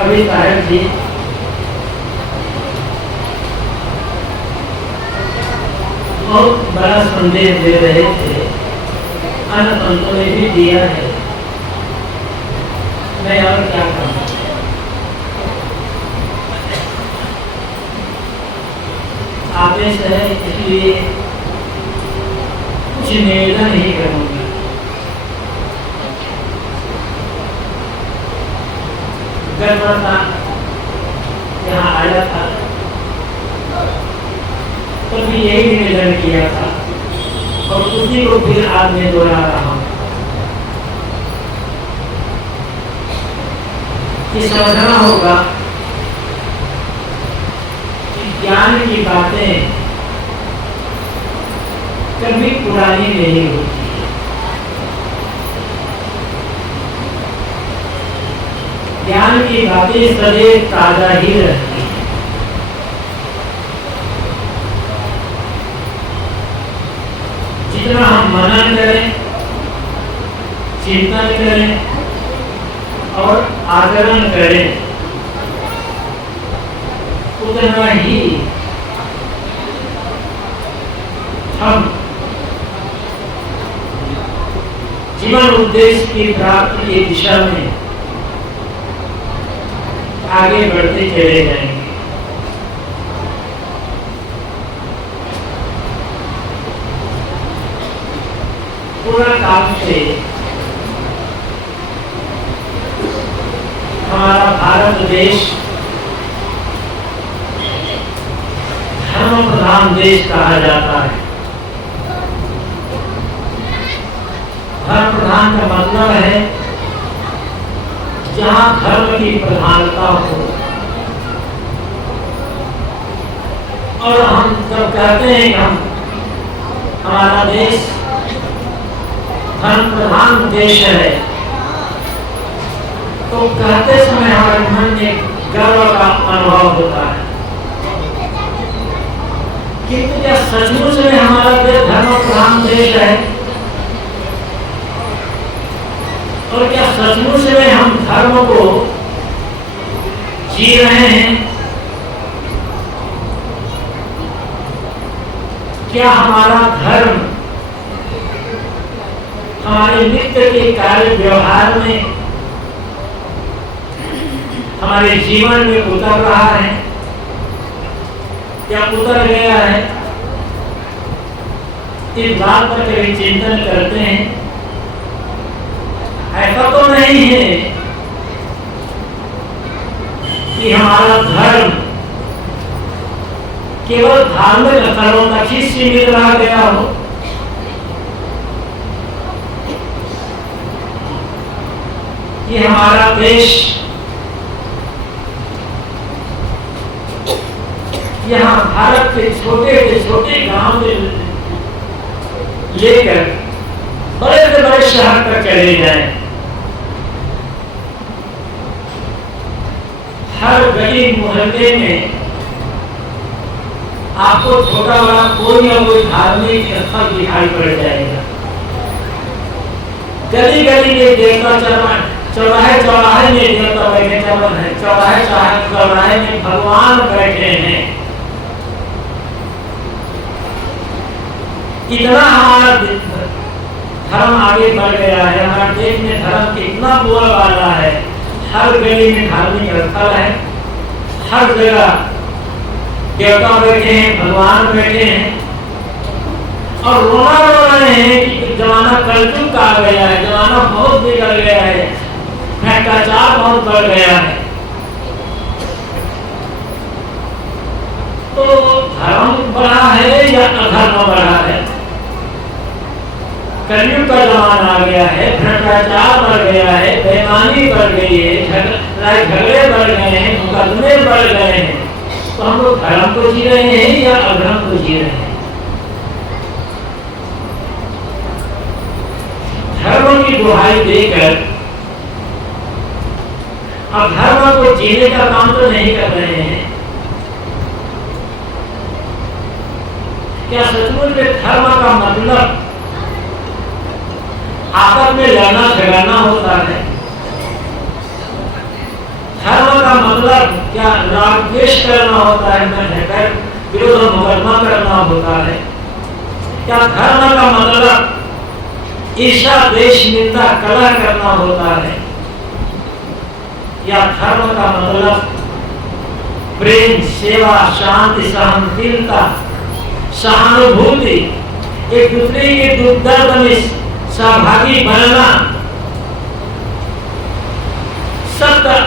अभी साहब जी बहुत बड़ा संदेश दे रहे थे, अन्य संतों ने भी दिया है, मैं और क्या कहूँ। आदेश है इसलिए कुछ निवेदन ही करूँगा। गर्भता यहाँ आया था तो भी यही निवेदन किया था और उसी को फिर आज मैं दोहरा रहा हूँ कि समझना होगा कि ज्ञान की बातें कभी पुरानी नहीं होती। ज्ञान की बातें सदैव ताजा ही रहती हैं। जितना हम मनन करें, चिंतन करें और आचरण करें, उतना ही हम जीवन उद्देश्य की प्राप्ति की दिशा में आगे बढ़ते चले जाएंगे। पूरा काल से हमारा भारत देश धर्म प्रधान देश कहा जाता है। धर्म प्रधान का मतलब है जहाँ धर्म की प्रधानता हो। और हम जब कहते हैं कि हमारा देश धर्म प्रधान देश है तो कहते समय हमारे मन में गर्व का अनुभव होता है। किंतु क्या सचमुच में हमारा देश धर्म प्रधान देश है? और क्या सचमुच में हम धर्म को जी रहे हैं? क्या हमारा धर्म हमारे नित्य के कार्य व्यवहार में, हमारे जीवन में उतर रहा है या उतर गया है? इस बात पर कभी चिंतन करते हैं? ऐसा तो नहीं है कि हमारा धर्म केवल धार्मिक स्थलों तक ही सीमित रह गया हो। कि हमारा देश यहाँ भारत के छोटे गांव से लेकर बड़े से बड़े शहर तक चले जाएं, हर गली मोहल्ले में आपको छोटा बड़ा कोई ना कोई धार्मिक स्थल दिखाई पड़ जाएगा। गली गली में देवता चौराहे चौराहे में देवता बैठे चलन है, चौराहे चौराहे में भगवान बैठे हैं। इतना हमारा धर्म आगे बढ़ गया है, हमारे देश में धर्म कितना बोलबाला है। हर गली में धार्मिक स्थल है, हर जगह देवता बैठे हैं, भगवान बैठे हैं और रोना रो रहे हैं कि जमाना कलयुग का आ गया है, जमाना बहुत बिगड़ गया है, भ्रष्टाचार बहुत बढ़ गया है। तो धर्म बढ़ा है या अधर्म बढ़ा है? कलयुग का जमाना आ गया है, भ्रष्टाचार बढ़ गया है, बेईमानी बढ़ गई है, झगड़े बढ़ गए हैं, मुकदमे बढ़ गए हैं। तो हम लोग धर्म को जी रहे हैं या अधर्म को जी रहे हैं? धर्म की दुहाई देकर अब धर्म को जीने का काम तो नहीं कर रहे हैं। क्या सचमुच में धर्म का मतलब आपस में लड़ना झगड़ना होता है? धर्म का मतलब क्या राग द्वेष करना होता है, मैं रहकर विरोध मुकदमा करना होता है? क्या धर्म का मतलब ईर्ष्या द्वेष निंदा कलह करना होता है? या धर्म का मतलब प्रेम, सेवा, शांति, सहनशीलता, सहानुभूति, एक दूसरे के दुख दर्द में सहभागी बनना, सत्य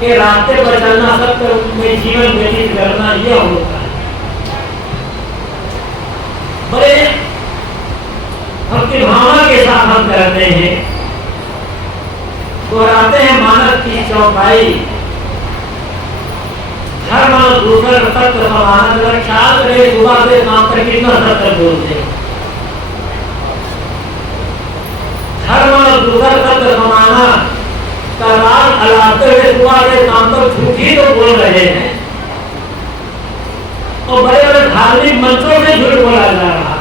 के रास्ते पर चलना, सत्य में जीवन व्यतीत करना, यह होता है। बड़े भक्ति भावना के साथ हम करते हैं, दोहराते हैं मानव की चौपाई, धर्म दूसर सत्य समान। ख्याल करें सुबह से शाम तक कितना सत्य बोलते हैं। धर्म दूसर सत्य समाना का राग अलाते हुए सुबह से शाम तक झूठ ही तो बोल रहे हैं, और बड़े बड़े धार्मिक मंचों से झूठ बोला जा रहा है।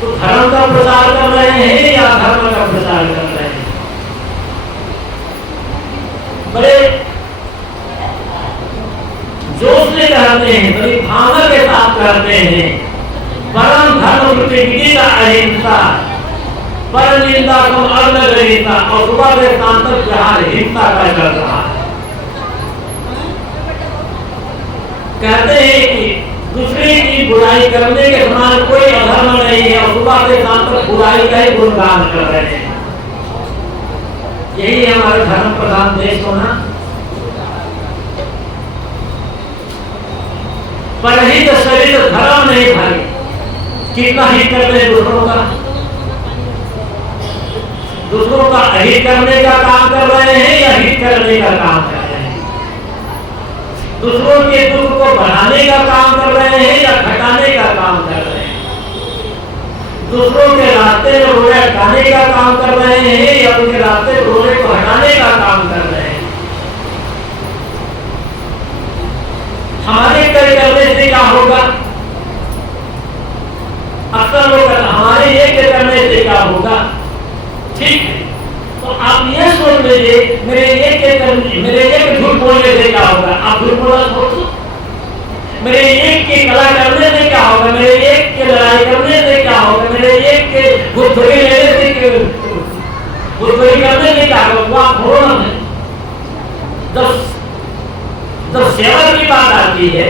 तो धर्म का प्रचार कर रहे हैं या धर्म का प्रचार कर रहे हैं? बड़े जोश से करते हैं, बड़ी भावना के साथ करते हैं। परम धर्म प्रतिविधि का अहिंसा, पर निंदा को अग्रगणिता, और सुबह से शाम तक जहां हिंसा का चल रहा है। कहते हैं कि दूसरे की बुराई करने के समान कोई अधर्म नहीं है, और सुबह से शाम तक बुराई का ही गुणगान कर रहे हैं। यही हमारे धर्म प्रधान देश होना। पर ही तो शरीर धर्म नहीं भाई, कितना हित करते हैं दूसरों का अहित करने का काम कर रहे हैं या हित करने का काम कर रहे हैं? दूसरों के दुख को बढ़ाने का काम कर रहे हैं या घटाने का काम कर रहे हैं? दूसरों के रास्ते में रोड़े हटाने का काम कर रहे हैं या उनके रास्ते रोड़े को हटाने का काम कर रहे हैं? हमारे कार्य करने से क्या होगा? अक्सर लोग हमारे एक करने से क्या होगा? ठीक है, तो आप ये सोच लीजिए, मेरे एक झूठ बोलने से क्या होगा? आप झूठ बोलना सोचो। मेरे एक की कला करने से क्या होगा? मेरे एक के लड़ाई करने से क्या होगा? मेरे एक के बुद्धि लेने से, बुद्धि करने से क्या होगा? आप भोला है। जब सेवा की बात आती है,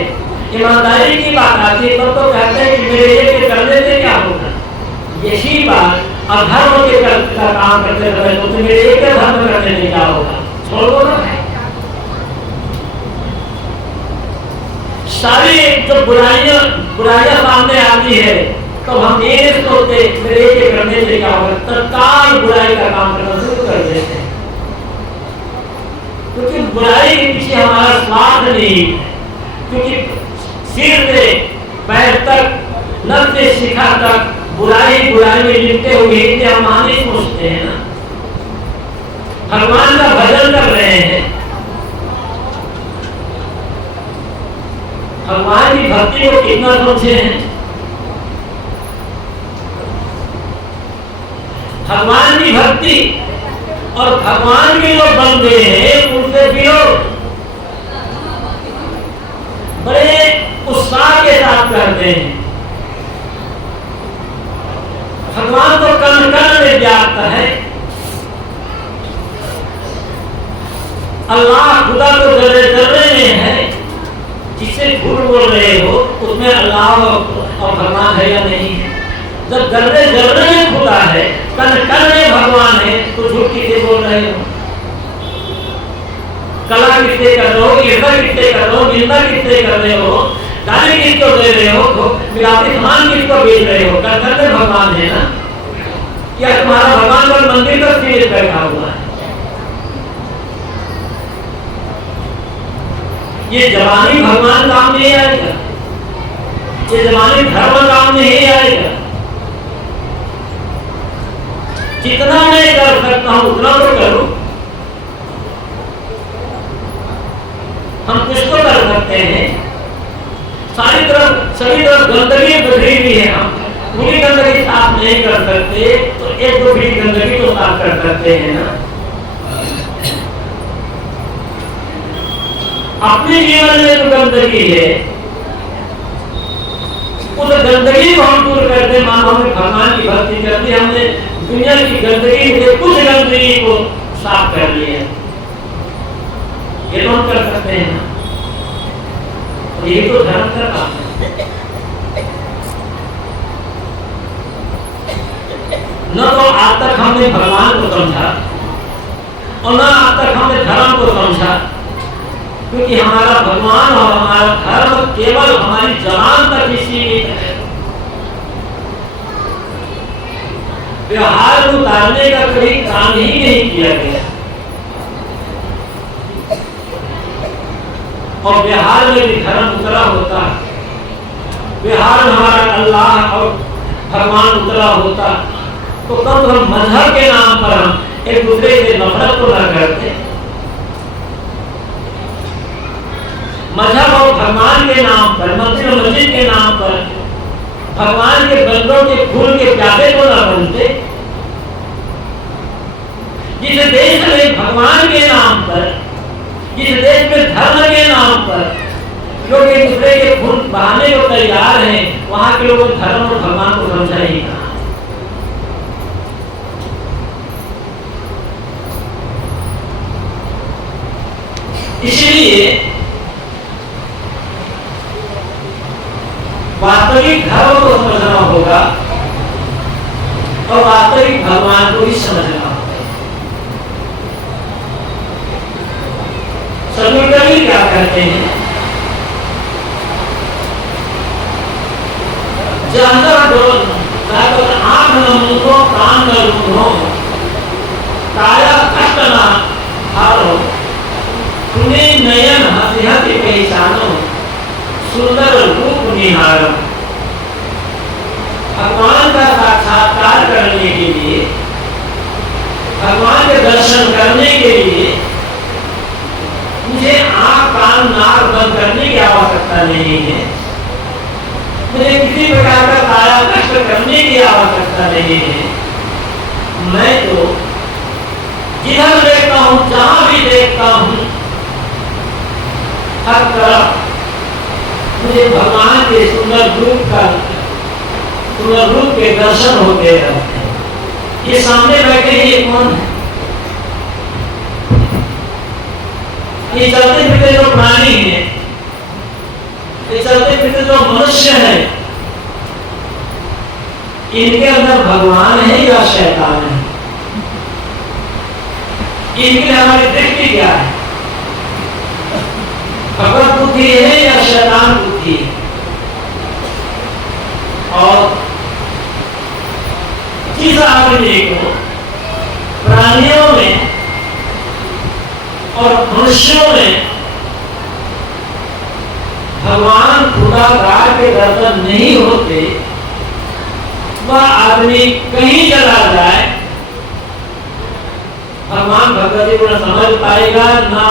ईमानदारी की बात आती है, तब तो कहते हैं कि मेरे एक के करने से क्या होगा? यही बात अधर्म के का काम करते समय तो मेरे एक धर्म करने से क्या होगा? छोड़ दो ना। सारी जो बुराइयां सामने आती है, तो हम ये सोचते मेरे एक करने से क्या होगा? तत्काल बुराई का काम करना शुरू कर देते हैं, क्योंकि बुराई के पीछे हमारा स्वार्थ नहीं है। क्योंकि सिर से पैर तक, नर से शिखा तक बुराई में लिपटे हुए इतने हम नहीं सोचते हैं ना। भगवान का भजन कर रहे हैं, भगवान की भक्ति को कितना सोचे हैं? भगवान की भक्ति और भगवान के जो बंदे हैं उनसे विरोध बड़े उत्साह के साथ करते हैं। भगवान तो कण कण में व्याप्त है। अल्लाह खुदा तो जर्रे जर्रे में है। जिससे झूठ बोल रहे हो उसमें अल्लाह और भगवान है या नहीं है? जब जर्रे जर्रे में खुदा है, कण कण में भगवान है, तो झूठ किससे बोल रहे हो? कला किससे कर रहे हो? ईर्ष्या किससे कर रहे हो? निंदा किससे कर रहे हो? गाली किसको दे रहे हो? मिलावटी सामान किसको बेच रहे हो? कण कण में भगवान है ना। क्या तुम्हारा भगवान पर मंदिर पर सीमित बैठा हुआ है? ये जवानी भगवान काम नहीं आएगा, ये जवानी धर्म काम नहीं आएगा। जितना मैं कर सकता हूं उतना तो करूं। हम कुछ तो कर सकते हैं। सभी तरफ गंदगी बिखरी हुई है, हम पूरी गंदगी साफ नहीं कर सकते, तो एक दो फीट गंदगी तो साफ कर करते हैं ना, अपने जीवन में जो गंदगी है उस गंदगी को हम दूर करते, मानो हमने भगवान की भक्ति कर दी, हमने दुनिया की गंदगी से कुछ गंदगी को साफ कर लिया। ये तो हम कर सकते हैं ना, और ये तो धर्म का काम है। न तो आज तक हमने भगवान को समझा और न आज तक हमने धर्म को समझा, क्योंकि हमारा भगवान और हमारा धर्म केवल हमारी जबान तक ही सीमित है। व्यवहार को उतारने का कभी काम ही नहीं किया गया, और व्यवहार में भी धर्म उतरा होता, व्यवहार में हमारा अल्लाह और भगवान उतरा होता, तो कब हम मजहब के नाम पर हम एक दूसरे से नफरत तो न करते। मजहब और भगवान के नाम पर, मंदिर और मस्जिद के नाम पर भगवान के बंदों के खून के प्यासे को न बनते। जिस देश में भगवान के नाम पर, जिस देश में धर्म के नाम पर लोग एक दूसरे के खून बहाने को तैयार हैं, वहां के लोगों धर्म और भगवान को समझा ही कहा। इसलिए वास्तविक धर्म को समझना होगा और वास्तविक भगवान को भी समझना होगा। सदगुरु कबीर क्या कहते हैं, जहर डोल आंख न मूंदो कान न लूंदो काया कष्ट न हारो तूने नयन हंसी हंसी पहचानो सुंदर रूप निहारो। भगवान का साक्षात्कार करने के लिए, भगवान के दर्शन करने के लिए मुझे आंख कान नाक बंद करने की आवश्यकता नहीं है, मुझे किसी प्रकार का काया कष्ट करने की आवश्यकता नहीं है। मैं तो जिधर देखता हूँ, जहां भी देखता हूँ, हर तरफ मुझे भगवान के सुंदर रूप के दर्शन होते रहते हैं। ये सामने बैठे ये कौन है? ये चलते फिरते जो प्राणी है, ये चलते फिरते जो मनुष्य है, इनके अंदर भगवान है या शैतान है? इनके लिए हमारी दृष्टि क्या है? भगवत बुद्धि है या शैतान बुद्धि है? और जिस आदमी को प्राणियों में और मनुष्यों में भगवान खुदाकार के दर्शन नहीं होते, वह आदमी कहीं चला जाए, भगवान भगवती को न समझ पाएगा, ना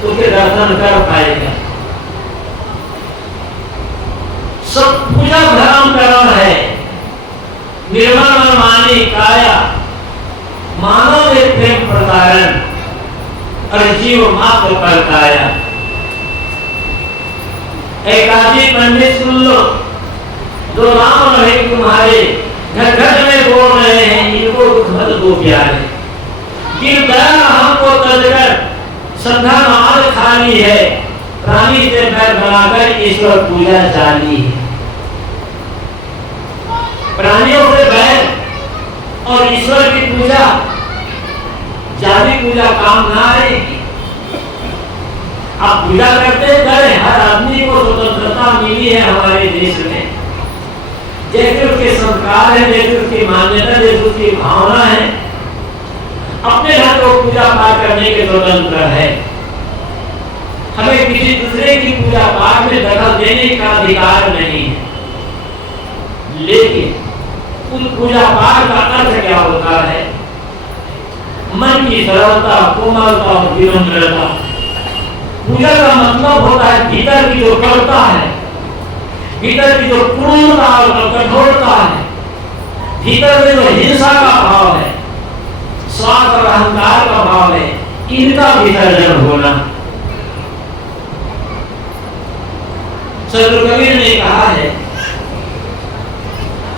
उसके दर्शन कर पाएगा। सब पूजा धर्म करण है, निर्मल मानी काया मानव में प्रेम प्रसारण और जीव मात्र पर काया। एकाजी पंडित सुन लो, जो राम रहे तुम्हारे घर घर में बोल रहे हैं, इनको दुख मत दो प्यारे। दिल दया हमको तजकर श्रद्धा माल खाली है, प्राणी से बैर बनाकर ईश्वर पूजा जानी है। प्राणियों से बैर और ईश्वर की पूजा, जाति पूजा काम ना आएगी। आप पूजा करते करें, हर आदमी को स्वतंत्रता मिली है हमारे देश में, जैसे उसके संस्कार है, जैसे उसकी मान्यता, जैसे उसकी भावना है, अपने घर को पूजा पाठ करने के स्वतंत्र है। हमें किसी दूसरे की पूजा पाठ में दखल देने का अधिकार नहीं है। लेकिन उस पूजा पाठ का अर्थ क्या होता है? मन की सरलता, कोमलता और विनम्रता। पूजा का मतलब होता है भीतर की जो करुणा है, भीतर की जो क्रूरता और कठोरता है, भीतर में जो हिंसा का भाव है, विसर्जन होना। सदगुरु कबीर ने कहा है,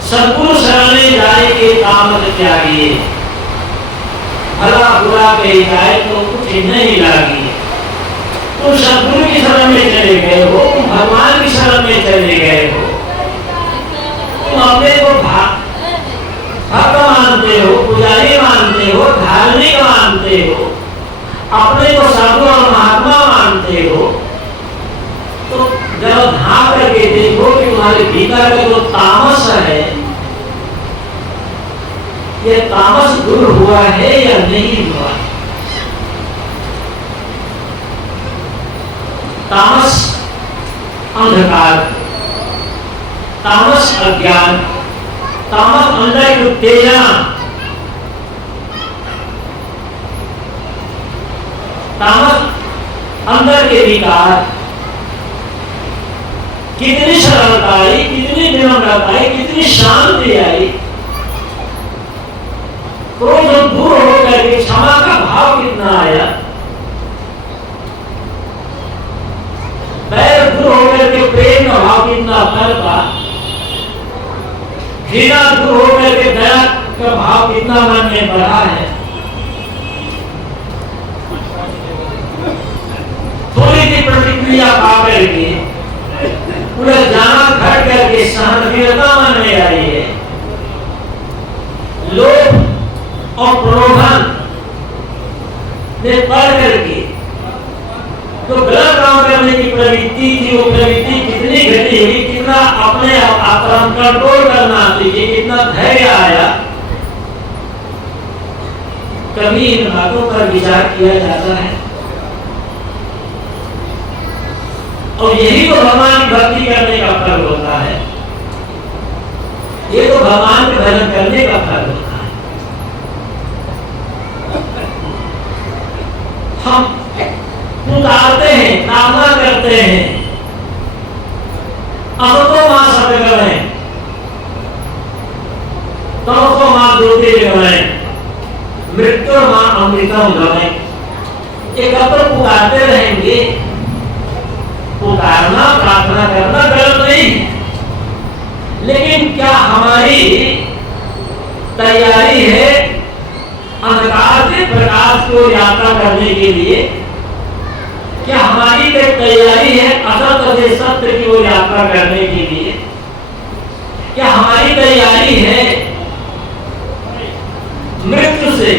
सद्गुरु शरण जाए के तामत त्यागी, भला बुरा कही जाए तो कुछ नहीं लागी। तुम सद्गुरु की शरण में चले गए हो, तुम भगवान की शरण में चले गए हो, तुम अपने को भक्त मानते हो, पुजारी मानते हो, धार्मिक मानते हो, अपने को साधु और महात्मा मानते हो, तो जब झांक करके देखो कि तुम्हारे भीतर का जो तामस है, ये तामस दूर हुआ है या नहीं हुआ। तामस अंधकार, तामस अज्ञान, तामस अंदर की उत्तेजना, तामस अंदर के विकार, कितनी सरलता आई, कितनी विनम्रता आई, कितनी शांति आई, क्रोध दूर होकर के क्षमा का भाव कितना आया, बैर दूर होकर के प्रेम का भाव कितना फलता, घृणा दूर होकर के दया का भाव कितना मन में बढ़ा है। थोड़ी सी प्रतिक्रिया पा करके पूरा जाना घट करके सहनशीलता मन में आई है। लोभ और प्रलोभन में पढ़ करके तो गलत काम करने की प्रवृत्ति थी, वो प्रवृत्ति कितनी घटी हुई, कितना अपने आप कंट्रोल करना चाहिए, कितना धैर्य आया, कभी इन बातों पर विचार किया जाता है। और यही तो भगवान की भक्ति करने का फल होता है, ये तो भगवान के भजन करने का फल होता है। हम पुकारते हैं, कामना करते हैं, अमृतो मां सदगणे, तमसो मां ज्योतिर्गमय, मृत्यु मां अमृतम गमय। एक अपर पुकारते रहेंगे, पुकारना प्रार्थना करना गलत नहीं है, लेकिन क्या हमारी तैयारी है अंधकार से प्रकाश को यात्रा करने के लिए? क्या हमारी तैयारी है असत्य से सत्य की ओर यात्रा करने के लिए? क्या हमारी तैयारी है मृत्यु से,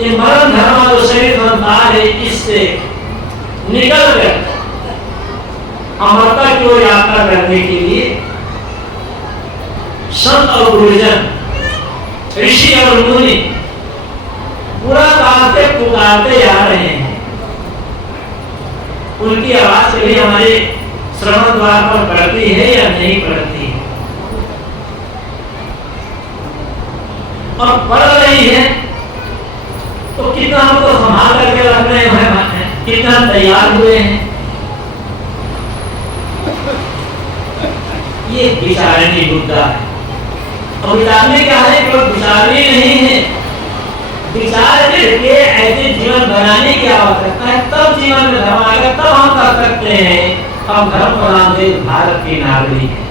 ये मरण धर्म जो शरीर संसार है, इससे निकल कर अमरता की ओर यात्रा करने के लिए संत और गुरुजन, ऋषि और मुनि पूरा काल से पुकारते आ रहे हैं। उनकी आवाज कभी हमारे श्रवण द्वार पर पड़ती है या नहीं पड़ती है? और पड़ रही है तो कितना हमको संभाल करके रख रहे हैं, कितना तैयार हुए हैं, ये विचारणी मुद्दा है। और विचारने क्या है, केवल विचारने नहीं है, विचार करके ऐसे जीवन बनाने की आवश्यकता है, तब जीवन में धर्म आएगा, तब हम कर सकते हैं हम धर्म प्रधान देश भारत के नागरिक हैं।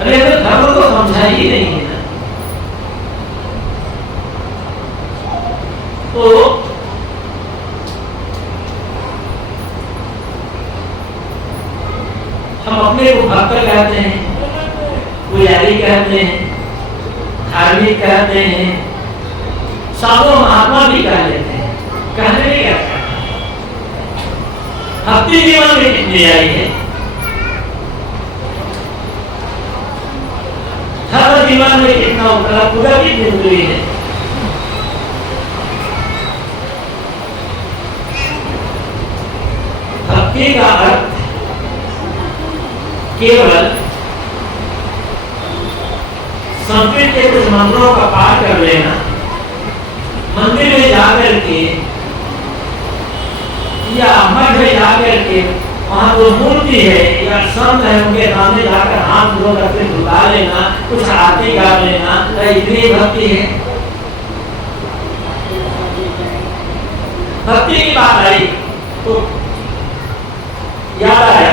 अरे तो धर्म को समझा ही नहीं है ना, तो हम अपने को भक्त कहते हैं, पुजारी कहते हैं, धार्मिक कहते हैं, साधु महात्मा भी कह लेते हैं, कहने में क्या भक्ति जीवन में कितनी आई है, धर्म जीवन में कितना उतरा, पूरा कितनी उतरी है। भक्ति का अर्थ केवल संस्कृत के कुछ मंत्रों का पाठ कर लेना, मंदिर में जाकर के या मठ में जाकर के वहाँ जो मूर्ति है या संत है उनके सामने जाकर हाथ धो करके झुका लेना, कुछ आरती गा लेना, इतनी भक्ति है। भक्ति की बात आई तो याद आया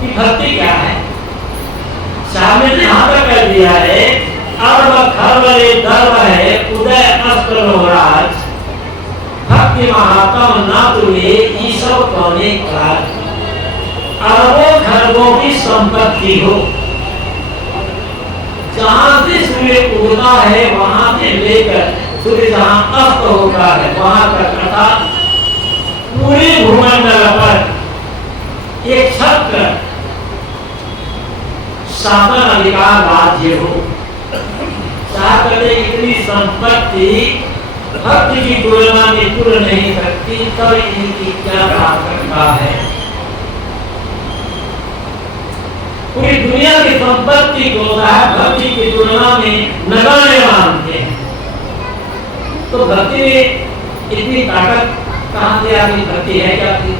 कि भक्ति क्या है। साहब ने यहां पर कह दिया है, अर्व खरवले दर्व है उदय अस्त्र लोहराज, भक्ति महात्म ना तुले ईश्वर कौने काज। अरबों खरबों की संपत्ति हो, जहां से सूर्य उगता है वहां से लेकर सूर्य जहां अस्त होता है वहां तक अर्थात पूरे भूमंडल पर एक छत्र शासन अधिकार राज्य हो। इतनी संपत्ति भक्ति की तुलना में तुल नहीं सकती, तब इनकी क्या बात करता है। पूरी दुनिया की संपत्ति को भक्ति की तुलना में नगण्य मानते हैं। तो भक्ति में इतनी ताकत कहां से आती? भक्ति है क्या थी?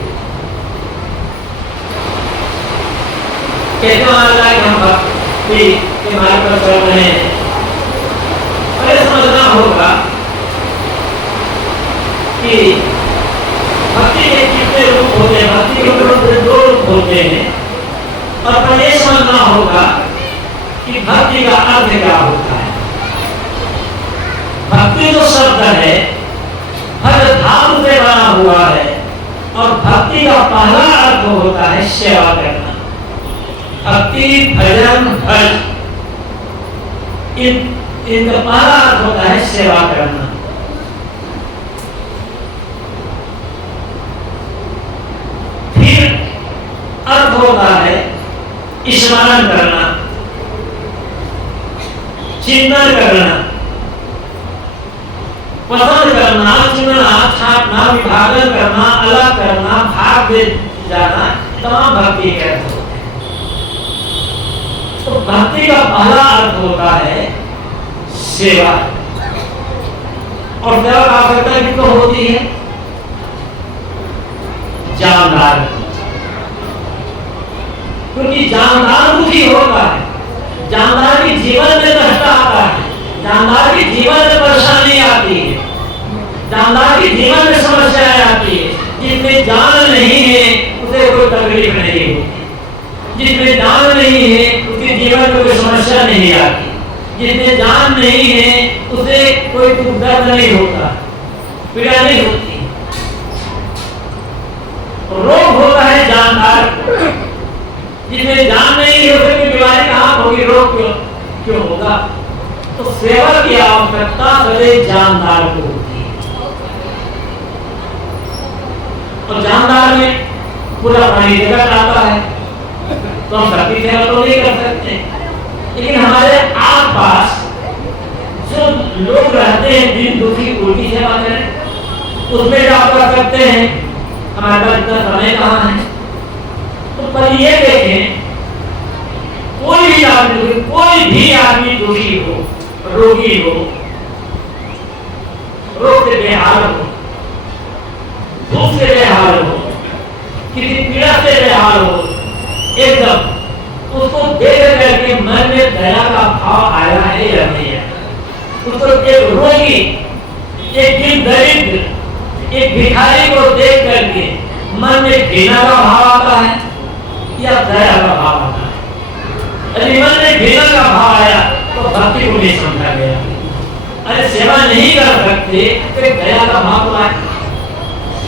कैसे मान रहा है हम भक्ति के मार्ग पर चल रहे हैं? पहले समझना होगा कि भक्ति के कितने रूप होते हैं। भक्ति के दो रूप होते हैं और पहले समझना होगा कि भक्ति का अर्थ क्या होता है। भक्ति जो शब्द है हर धातु से बना हुआ है और भक्ति का पहला अर्थ होता है सेवा करना। भक्ति भजन भज इनका पहला अर्थ होता है सेवा करना। फिर अर्थ होता है स्मरण करना, चिंतन करना, पसंद करना, चुनना, छाटना, विभाजन करना, अलग करना, भाग दे जाना, तमाम भक्ति के अर्थ होते हैं। तो भक्ति का पहला अर्थ होता है सेवा। और सेवा का आवश्यकता भी तो होती है जानदार, क्योंकि जानदार दुखी होता है, जानदार के जीवन में कष्ट आता है, जानदार के जीवन में परेशानी आती है, जानदार के जीवन में समस्याएं आती है। जिसमें जान नहीं है उसे कोई तकलीफ नहीं होती, जिसमें जान नहीं है उसके जीवन में कोई समस्या नहीं आती, जिसमें जान नहीं है उसे कोई दुख दर्द नहीं होता, पीड़ा नहीं होती। रोग होता है जानदार, जिसमें जान नहीं है उसे कोई बीमारी कहां होगी, रोग क्यों होगा। तो सेवा की आवश्यकता सदैव जानदार को होती है। और जानदार में पूरा पानी जगत आता है तो हम सबकी सेवा तो नहीं कर सकते, लेकिन हमारे आस पास जो लोग रहते हैं दिन दुखी उनकी सेवा करें, उसमें आप कर सकते हैं। हमारे पास इतना समय कहाँ है। तो पर ये देखें, कोई भी आदमी दुखी हो, रोगी हो, रोग से बेहाल हो, दुख से बेहाल हो, किसी पीड़ा से बेहाल हो, एकदम उसको देख करके मन में दया का भाव आया है या नहीं आया। उसको एक रोगी, एक दिन दरिद्र, एक भिखारी को देख करके मन में घृणा का भाव आता है या दया का भाव आता है। यदि मन में घृणा का भाव आया तो भक्ति को नहीं समझा गया। अरे सेवा नहीं कर सकते तो दया का भाव आए।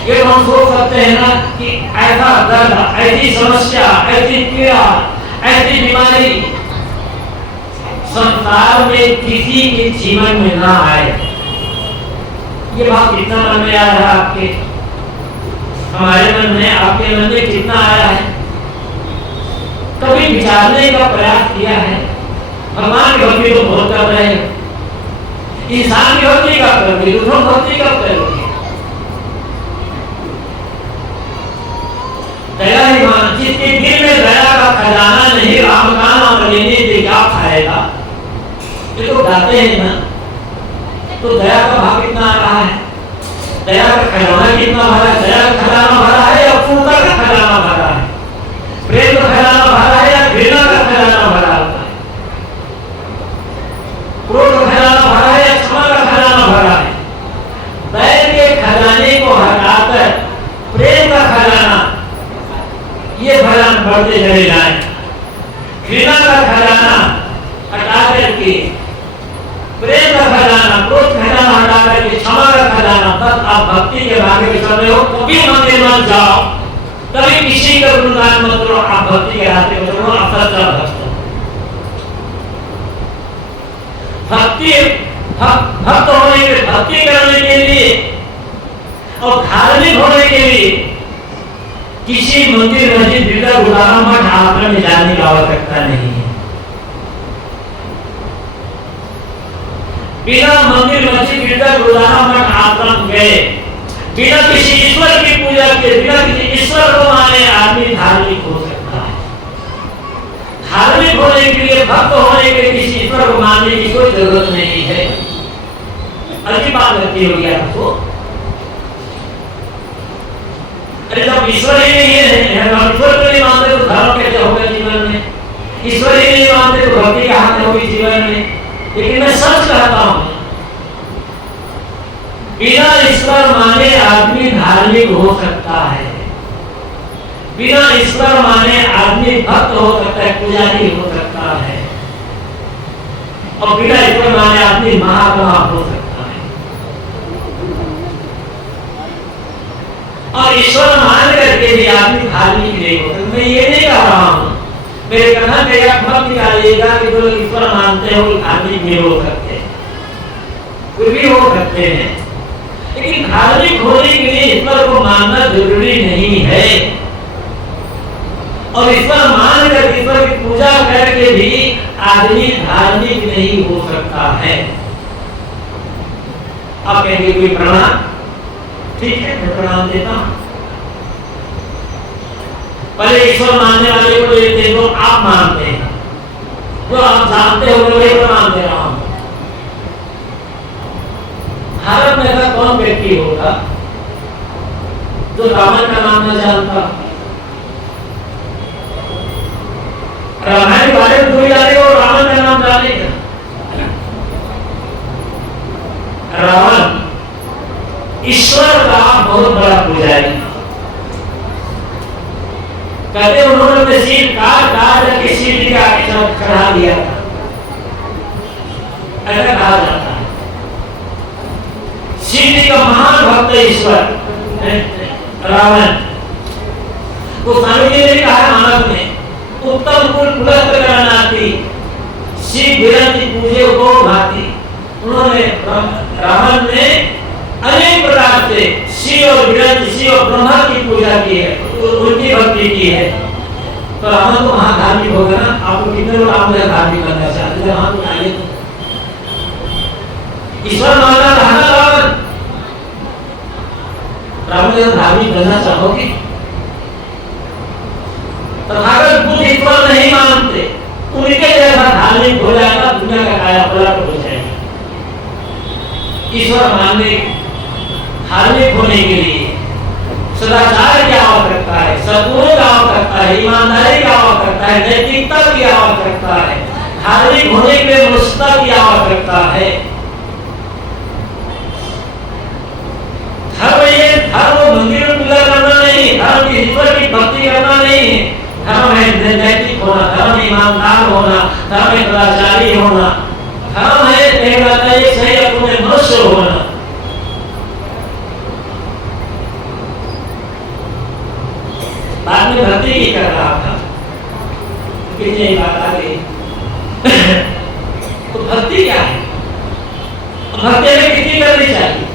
ये हम सोच सकते हैं ना कि ऐसा दर्द, ऐसी समस्या, ऐसी पीड़ा, ऐसी बीमारी संसार में किसी के जीवन में ना आए। ये भाव कितना मन में आया है आपके, हमारे मन में, आपके मन में कितना आया है? कभी विचारने का प्रयास किया है? भगवान की भक्ति तो बहुत कर रहे हैं, इंसान की भक्ति कब करोगे, दूसरों की भक्ति कब करोगे? दया ही मान, जिसके दिल में दया का खजाना नहीं, राम का नाम लेने से क्या खाएगा? ये तो गाते हैं ना। तो दया का भाव कितना आ रहा है? दया का खजाना कितना भरा है? दया का खजाना भरा है या फूका का खजाना भरा है? प्रेम का खजाना भरा है या घृणा का खजाना भरा होता है? क्रोध का खजाना भरा है या क्षमा का खजाना भरा करके, प्रेम का खजाना, क्रोध का खजाना हटा करके क्षमा का खजाना, तब आप भक्ति के भाग्य में चल रहे हो। कभी मंदिर मत जाओ, कभी किसी का गुणगान मत करो, आप भक्ति के रास्ते में चलो, आप सच्चा भक्त हो। भक्त होने के, भक्ति करने के लिए और धार्मिक होने के लिए किसी मंदिर मस्जिद गिरजा गुरुद्वारा मठ आश्रम में जाने की आवश्यकता नहीं है। बिना मंदिर मस्जिद गिरजा गुरुद्वारा मठ आश्रम गए, बिना किसी ईश्वर की पूजा के, बिना किसी ईश्वर को माने आदमी धार्मिक हो सकता है। धार्मिक होने के लिए, भक्त होने के लिए किसी ईश्वर को मानने की कोई जरूरत नहीं है। अजीब बात लगती होगी आपको। अरे जब ईश्वर ही नहीं है, ईश्वर को नहीं मानते तो धर्म कैसे होगा जीवन में? ईश्वर ही नहीं मानते तो भक्ति कहाँ से होगी जीवन में? लेकिन मैं सच कहता हूँ, बिना ईश्वर माने आदमी धार्मिक हो सकता है, बिना ईश्वर माने आदमी भक्त हो सकता है, पुजारी हो सकता है, और बिना ईश्वर माने आदमी महात्मा हो सकता है। और ईश्वर मान करके भी आदमी धार्मिक नहीं हो सकता। मैं ये नहीं कह रहा हूँ, मेरे कहना मेरा मत निकालिएगा कि जो ईश्वर मानते हो धार्मिक नहीं हो सकते, कुछ भी हो सकते हैं, लेकिन धार्मिक होने के लिए ईश्वर को मानना जरूरी नहीं है। और ईश्वर मान कर, ईश्वर की पूजा करके भी आदमी धार्मिक नहीं हो सकता है। आप कहेंगे कोई प्रमाण? ठीक है, मैं प्रणाम देता हूं। पहले ईश्वर मानने वाले को लेते जो आप मानते हैं, जो आप जानते हो, वही प्रमाण दे रहा हूं। भारत में ऐसा कौन व्यक्ति होगा जो रावण का नाम न जानता? रामायण के बारे में जो जानेगा वो रावण का नाम जानेगा। रावण ईश्वर का बहुत बड़ा पुजारी, कहते उन्होंने अपने सिर काट करके शिव जी का चढ़ा दिया, ऐसा कहा जाता है। शिव जी का महान भक्त ईश्वर रावण को स्वामी जी ने कहा, मानव में उत्तम कुल पुलस्त करनाती, शिव विरंती पूजे को भाती। उन्होंने, रावण ने अनेक प्रकार से शिव और विरंत, शिव और ब्रह्मा की पूजा की है, उनकी भक्ति की है। तो रावण तो महाधार्मिक होगा ना। आपको कितने लोग आप मुझे धार्मिक करना चाहते हैं? वहां तो आइए, ईश्वर मानना रहा रावण, रावण जब धार्मिक बनना चाहोगे, तथागत बुद्ध ईश्वर नहीं मानते, उनके जैसा धार्मिक हो जाएगा, दुनिया का काया पलट हो जाएगा। ईश्वर मानने, धार्मिक होने के लिए सदाचार की आवश्यकता है, सद्गुणों की आवश्यकता है, ईमानदारी की आवश्यकता है, नैतिकता की आवश्यकता है, धार्मिक होने के लिए मनुष्यता की आवश्यकता है। धर्म ये, धर्म मंदिर में पूजा करना नहीं, धर्म ईश्वर की भक्ति करना नहीं है। धर्म है नैतिक होना, धर्म ईमानदार होना, धर्म सदाचारी होना, धर्म है सही अपने मनुष्य होना। बाद में भक्ति की कर रहा था, कितनी बात आ गई। तो भक्ति क्या है? भक्ति में कितनी करनी चाहिए?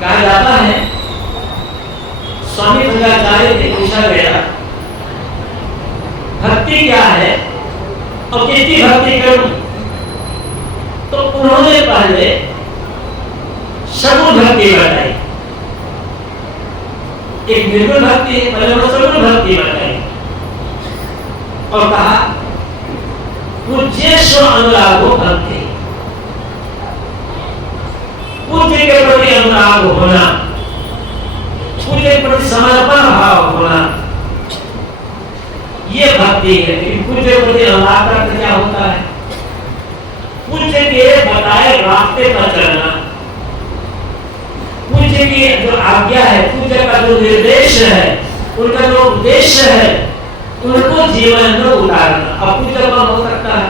कहा जाता है, स्वामी शंकराचार्य से पूछा गया भक्ति क्या है और कितनी भक्ति करूं? तो उन्होंने पहले सगुण भक्ति बताई, एक निर्गुण भक्ति है, पहले वो सगुण भक्ति बताई और कहा पूज्य स्व अनुरागो भक्ति, पूज्य के प्रति अनुराग होना, पूज्य के प्रति समर्पण भाव होना, ये भक्ति है। पूज्य के प्रति अनुराग का क्या होता है? पूज्य के बताए रास्ते पर चलना, पूज्य की जो आज्ञा है, पूज्य का जो निर्देश है, उनका जो उद्देश्य है, उनको जीवन में उतारना। अब पूज्य कौन हो सकता है?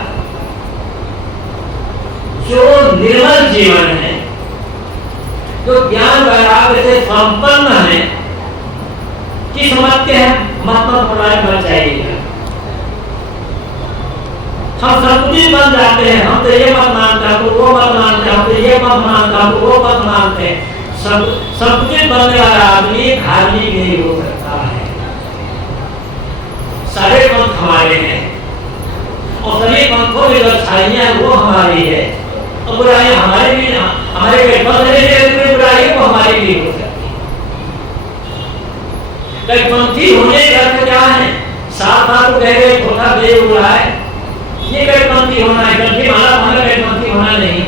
जीवन है, जो ज्ञान वैराग्य से संपन्न है, किस मत के हैं? मत मत चाहिए। हम संकुचित बन जाते हैं, हम तो ये मत मानते हैं, तो वो मत मानते हैं, हम तो ये मत मानते हैं, तो वो मत मानते हैं। संकुचित बनने वाला आदमी धार्मिक नहीं हो सकता है। सारे पंथ हमारे हैं और सभी पंथों में जो अच्छाइयां वो हमारी है और बुराइयां हमारे भी, हमारे बुराई वो हमारी भी हो सकती है। कईपंथी होने का अर्थ क्या है? साथ साथ कह गए छोटा देव बुरा है, ये कईपंथी होना है। गलती माना हमारा कईपंथी होना नहीं,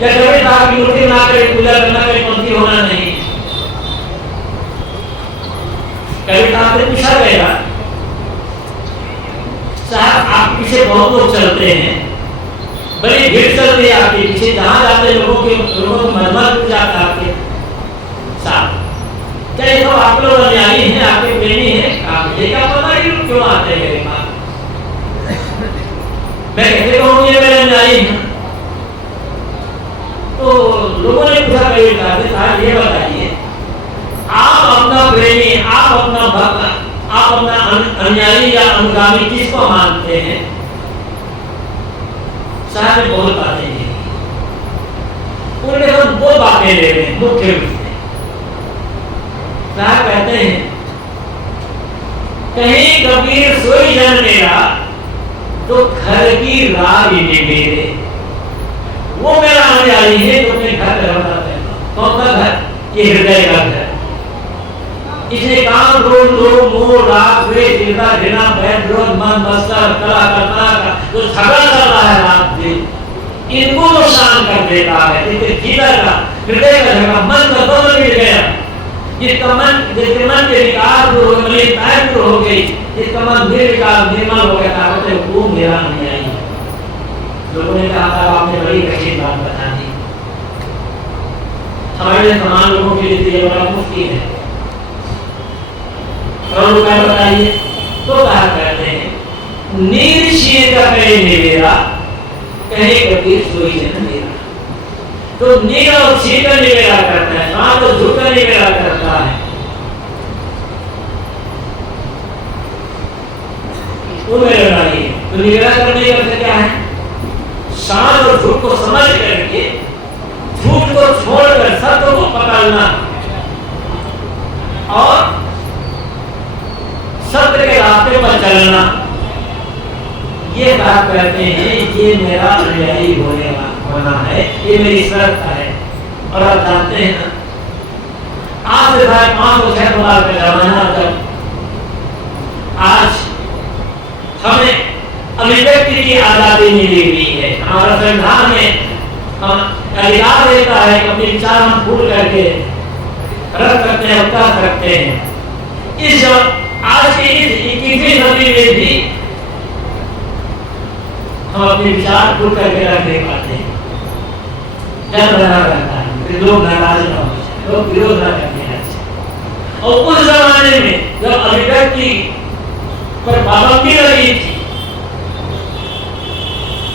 या कभी साहब की मूर्ति बना कर पूजा करना कईपंथी होना नहीं। कभी साहब से पूछा गया, साहब आपके पीछे बहुत लोग चलते हैं, बड़ी भीड़ चलती है आपके पीछे, जहाँ जाते लोगों को मजबूत जाता है आपके साथ, क्या ये तो आप लोग अन्यायी हैं, आपके प्रेमी हैं? आप ये क्या पता है क्यों आते हैं मेरे पास? मैं कैसे कहूँ ये मेरे अन्यायी हैं? तो लोगों ने पूछा कई बार, साहब ये बताइए, आप अपना प्रेमी, आप अपना भक्त, आप अपना अनुयायी या अनुगामी किसको मानते हैं? साहब ने बहुत बातें की, उनके हम दो बातें ले रहे हैं मुख्य रूप से। साहब कहते हैं, कहीं कबीर सोई जन मेरा तो घर की राह निवेरे, वो मेरा अनुयायी है जो अपने घर में रहता है। कौन सा घर? ये हृदय का घर। इसने काम रोज लोग मोह राग द्वेष ईर्ष्या घृणा भय विरोध मन मत्सर कला कल्पना का जो झगड़ा चल रहा है रात दिन, इनको नुकसान कर देता है। इसके भीतर का हृदय का झगड़ा, मन का बदल मिल गया, जिसका मन, जिसके मन के विकार दूर हो गए, मलिनताएं दूर हो गई, जिसका मन निर्विकार निर्मल हो गया, ताकत वो मेरा नहीं आई। लोगों ने कहा था आपने बड़ी कठिन बात बता दी, हमारे समान लोगों के लिए ये बड़ा मुश्किल है। और उपाय बताइए तो कहा कहते हैं, नीर शीर का कहे निवेरा, कहे कबीर सोई जन मेरा। तो नीर और शीर का निवेरा करता है, सांस और झूठ का निवेरा करता है। वो मेरा नहीं है। तो निवेरा करने का अर्थ क्या है? सांस और झूठ को समझ करके, झूठ को छोड़कर सत्य को पकड़ना और सत्य के रास्ते पर चलना, ये बात कहते हैं, ये मेरा अनुयायी होना है, ये मेरी शर्त है। और आप जानते हैं ना, आज से 500-600 साल का जमाना तक आज हमें अभिव्यक्ति की आजादी मिली हुई है। हमारा संविधान में हम अधिकार देता है कि अपने विचार हम भूल करके रख सकते हैं, उतार सकते हैं। इस आज की इस 21वीं सदी में भी हम अपने विचार खुल करके रख नहीं पाते हैं। डर बना रहता है, लोग नाराज न हो जाए, लोग विरोध न करने लगे। और उस जमाने में जब अभिव्यक्ति पर पाबंदी लगी थी,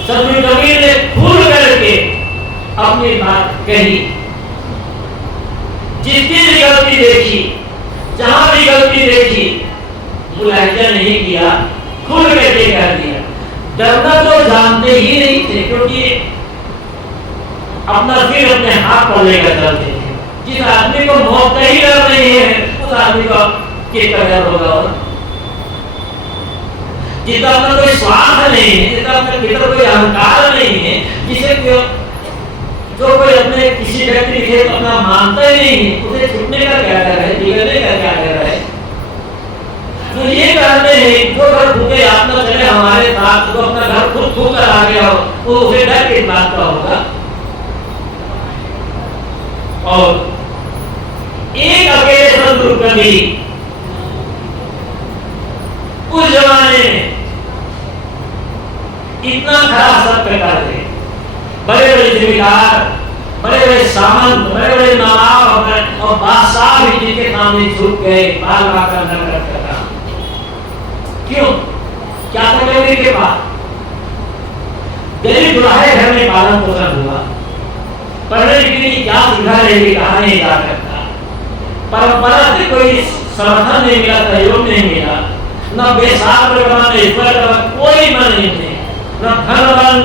सतगुरु कबीर ने खुल करके अपनी बात कही, जितनी भी गलती देखी, जहां भी गलती देखी, मुलाहिजा नहीं किया, खुल करके कर दिया। डरना तो जानते ही नहीं थे, क्योंकि अपना सिर अपने हाथ पर लेकर चलते थे। जिस आदमी को मौत का ही डर नहीं है, उस आदमी को कितना डर होगा? जिसका अपना कोई स्वार्थ नहीं है, जिसका अपने भीतर कोई अहंकार नहीं है, जिसे जो कोई अपने किसी व्यक्ति के अपना मानता ही नहीं, उसे छुटने का क्या डर है, बिगड़ने का क्या डर है? तो ये कहते हैं, जो घर भूखे आत्मा चले हमारे साथ, तो अपना घर खुद फूक कर आ गया हो, तो उसे डर किस बात का होगा? और एक अकेले सतगुरु कबीर उस जमाने में इतना खराब सत्य करते, बड़े बड़े जमींदार, बड़े बड़े सामंत, बड़े बड़े नवाब और बादशाह भी जिनके सामने झुक गए, बाल बाका न करता था। क्यों? क्या था कबीर के पास? गरीब दुल्हे घर में पालन पोषण हुआ, पढ़ने के लिए क्या सीखा है ये कहा नहीं जा सकता। परंपरा से कोई समर्थन नहीं मिला, सहयोग नहीं मिला, न बेसार न ईश्वर का कोई बल नहीं थे, न धन बल,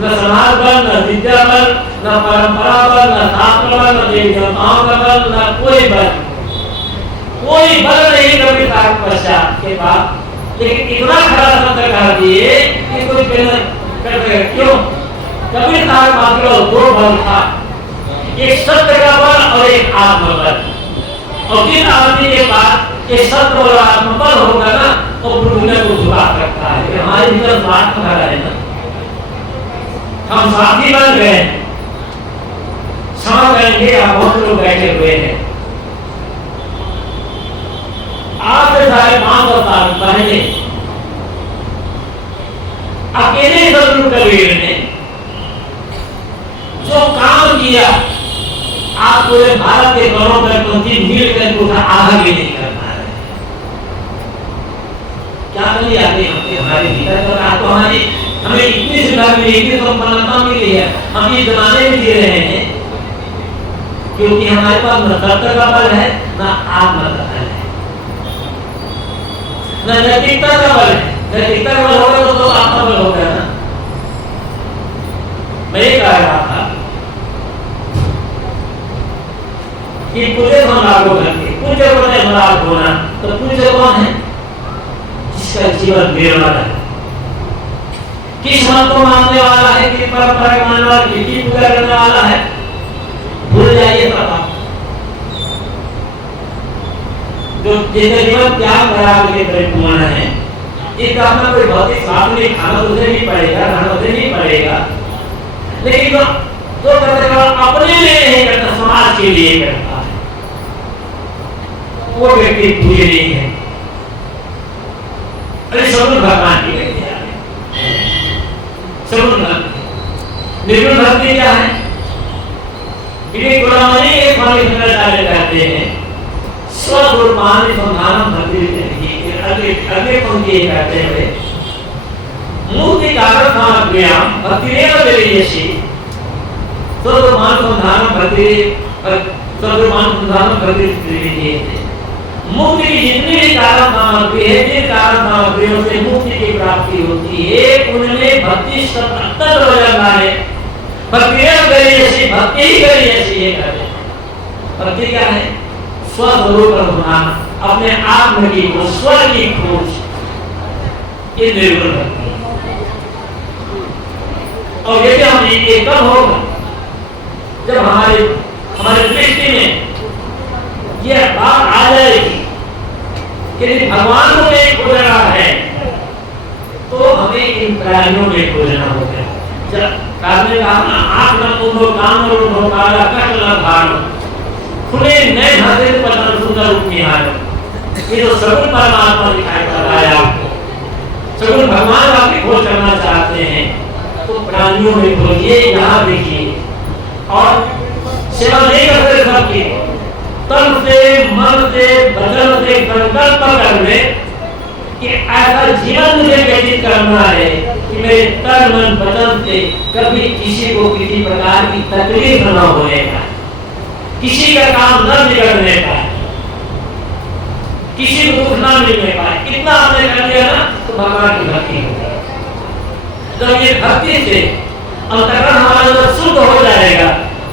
न समाज बल, न विद्या बल, न परंपरा बल, न शास्त्र बल, न देवी देवताओं का बल, न कोई बल नहीं कभी पश्चात के बाद। लेकिन इतना खरा सत्य कह दिए कि कोई क्यों कबीर साहब मात्र दो बल था, एक सत्य का बल और एक आत्म बल। और जिस आदमी के पास ये सत्य और आत्म बल होगा ना वो दुनिया को झुका सकता है। हमारे भीतर बात खड़ा है ना, हम साथी बन गए, समझ गए आप बहुत लोग बैठे हुए हैं। आज से 550 साल पहले अकेले सदगुरु कबीर ने जो काम किया, आप पूरे भारत के करोड़ों व्यक्ति मिलकर उठा आधा भी नहीं कर पा रहे। क्या करिए आगे हमारे भीतर तो आपको हमें इतनी सुविधा मिली, इतनी संपन्नता मिली है, हम इस जमाने में जी रहे हैं क्योंकि हमारे पास न सत्य का बल है, न आत्मा का बल है, न नैतिकता का बल है। नैतिकता का बल होगा तो आत्मा बल होगा ना। मैं ये कह रहा था कि पूज्य सम्राटों करके पूज्य को सम्राट होना, तो पूज्य कौन है? जिसका जीवन निर्मल है, किस मत को मानने वाला है, किस परंपरा को मानने वाला, किसकी पूजा करने वाला है, भूल जाइए सब। जो जिसका जीवन त्याग करार के परिपूर्ण है, इसका अपना कोई भौतिक साधन नहीं, खाना उसे नहीं पड़ेगा, रहना उसे नहीं पड़ेगा, लेकिन जो करता अपने लिए नहीं करता, समाज के लिए करता है, वो व्यक्ति पूज्य नहीं है। अरे सगुण भगवान की व्यक्ति है। सगुण भक्ति, निर्गुण भक्ति क्या है? इन्हें गुलामी एक वाले शंकराचार्य कहते हैं, स्वरूपान संधानम भक्ति। अगले पंक्ति कहते हुए मूर्ति कारण सामग्र्याम भक्तिरेव विरयसि स्वरूपान संधानम भक्ति, स्वरूपान संधानम भक्ति विरयते। मुक्ति की जितनी भी कारण सामग्री है, जिन कारण सामग्रियों से मुक्ति की प्राप्ति होती है, उनमें भक्ति सतत हो जाता है। भक्तिरेव विरयसि, भक्ति ही विरयसि ये कहते हैं। भक्ति क्या है? स्वस्वरूप होना, अपने आत्म की खोज, स्वर की खोज, ये निर्गुण भक्ति। और यदि हम ये कब होगा? जब हमारे दृष्टि में यह बात आ जाएगी कि भगवान को नहीं खोजना है, तो हमें इन प्राणियों में खोजना होगा। जब कामने कहा आँख न मूंदो, कान न रूंधो, काला कष्ट न भारो, खुले नए ढांचे से पता सुंदर रूप निहारो। ये जो सगुण परमात्मा दिखाई पड़ रहा है आपको, सगुण भगवान आपकी खोज करना चाहते हैं, तो प्राणियों में खोजिए, यहाँ देखिए। और सेवा नहीं करते सबकी, तन से, मन से, वचन से संकल्प कर ले कि ऐसा जीवन मुझे व्यतीत करना है कि मेरे तन मन वचन से कभी किसी को किसी प्रकार की तकलीफ न होने पाए, किसी का काम न बिगड़ने पाए, किसी को दुख न मिलने पाए। इतना आपने कर दिया ना तो भगवान की भक्ति हो गई। जब ये भक्ति से अंतःकरण हमारा जब शुद्ध हो जाएगा,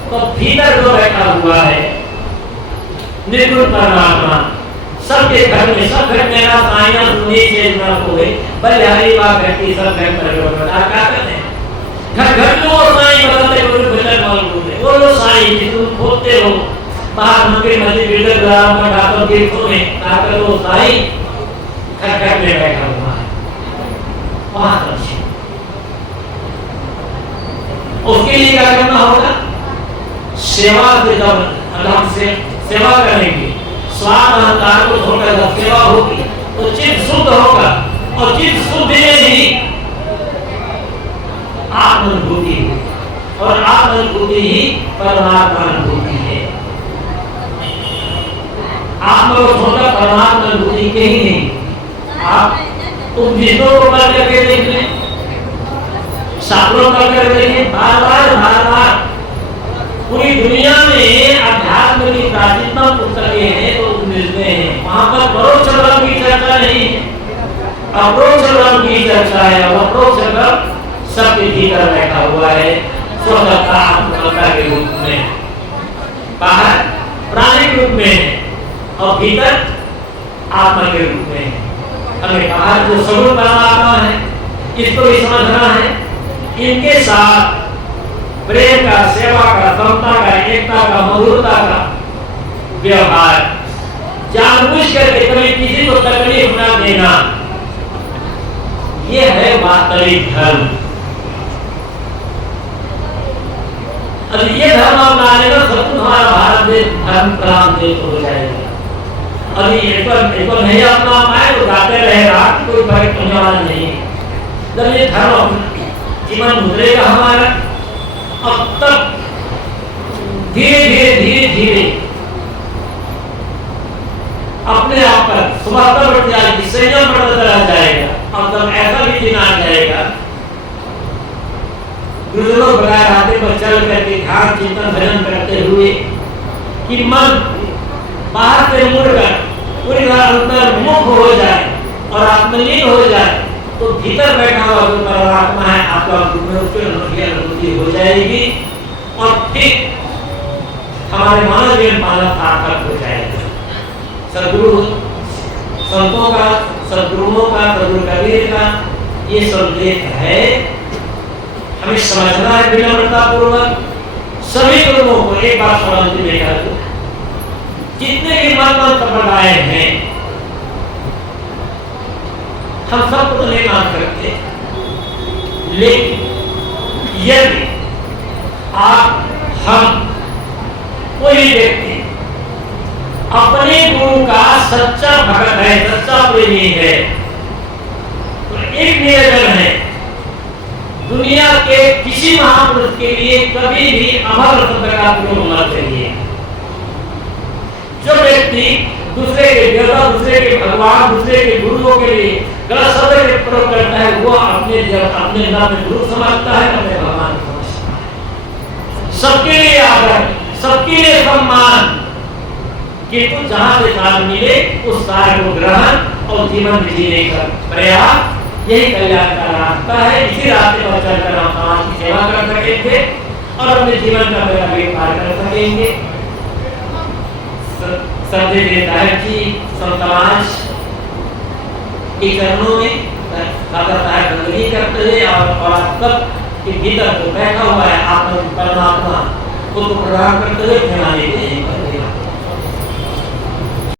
तो भीतर जो बैठा हुआ है निर्गुण परमात्मा, सबके घर में, सब घर में ना साइना सुनी से ना होए, बलिहारी बात कहती सब घर पर बता क्या कहते हैं, घर घर में वो साईं बताते कोई भजन मालूम होते, वो लोग साईं जी तुम खोदते हो बाहर मंदिर मस्जिद बिल्डर ग्राम में ठाकुर तीर्थों में आकर वो साईं घर घर में बैठा हुआ है। बहुत अच्छे, उसके लिए क्या करना होगा? सेवा से जब हम से सेवा करेंगे, स्वार्थ अहंकार को छोड़कर जब सेवा होगी तो चित्त शुद्ध होगा, और चित्त शुद्ध में ही आत्मानुभूति होगी, और आत्मानुभूति ही परमात्मा अनुभूति है। आत्मा को छोड़कर परमात्मा अनुभूति के ही नहीं। आप तुम विष्णु को कर करके देख लें, साधुओं कर देखें, बार बार पूरी दुनिया में अध्यात्म की प्राचीनतम पुस्तकें हैं तो मिलते हैं, वहां पर परोक्ष ब्रह्म की चर्चा नहीं है, अप्रोक्ष ब्रह्म की चर्चा है। और अप्रोक्ष ब्रह्म सबके भीतर बैठा हुआ है, स्वतंत्र आत्मकथा के रूप में, बाहर प्राणी रूप में है और भीतर आत्मा के रूप में है। हमें बाहर जो सगुण परमात्मा है इसको भी समझना है, इनके साथ प्रेम का, सेवा का, समता का, एकता का, मधुरता का व्यवहार, जानबूझ करके कभी किसी को तकलीफ न देना, ये है वास्तविक धर्म। अब ये धर्म आप ला लेना सब तुम्हारा भारत देश धर्म प्रधान देश हो जाएगा। अभी एक नहीं अपना पाए तो गाते रहेगा, कोई फर्क होने वाला नहीं। जब ये धर्म जीवन गुजरेगा हमारा, अब तक धीरे धीरे धीरे धीरे अपने आप पर सुबह बढ़ जाएगी, संयम बढ़ता चला जाएगा। और जब ऐसा भी दिन आ जाएगा, गुरुजनों बता रास्ते पर चल करके ध्यान चिंतन भजन करते हुए कि मन बाहर से मुड़कर पूरी अंतर मुख हो जाए और आत्मलीन हो जाए, तो भीतर बैठा हुआ जो परमात्मा है आपका उसकी अनुभूति हो जाएगी और फिर हमारे मानव जीवन पालन सार्थक हो जाएगा। सदगुरु संतों का, सदगुरुओं का, सदगुरु कबीर का ये संदेश है, हमें समझना है विनम्रता पूर्वक। सभी गुरुओं को एक बात समझ लेगा, जितने भी मत संप्रदाय हैं हम सबको तो नहीं मान सकते, लेकिन यदि आप, हम, कोई व्यक्ति अपने गुरु का सच्चा भक्त है, सच्चा प्रेमी है, तो एक निवेदन है, दुनिया के किसी महापुरुष के लिए कभी भी अमर शब्द का प्रयोग मत करिए। जो व्यक्ति दूसरे के देवता, दूसरे के भगवान, दूसरे के गुरुओं के लिए गलत शब्द का प्रयोग करता है, वो अपने नाम में गुरु समझता है, अपने भगवान समझता है। सबके लिए आदर, सबके लिए सम्मान, किंतु जहां से साथ मिले उस सार को ग्रहण और जीवन जीने का प्रयास, यही कल्याण का रास्ता है। इसी रास्ते पर चलकर हम समाज की सेवा कर सकेंगे और अपने जीवन का बेड़ा पार कर सकेंगे। संजय देवदास जी समाज के चरणों में बंदगी करते हैं और सबके भीतर जो बैठा हुआ है आत्मा परमात्मा उसको प्रदान करते हुए क्षमा लेते हैं।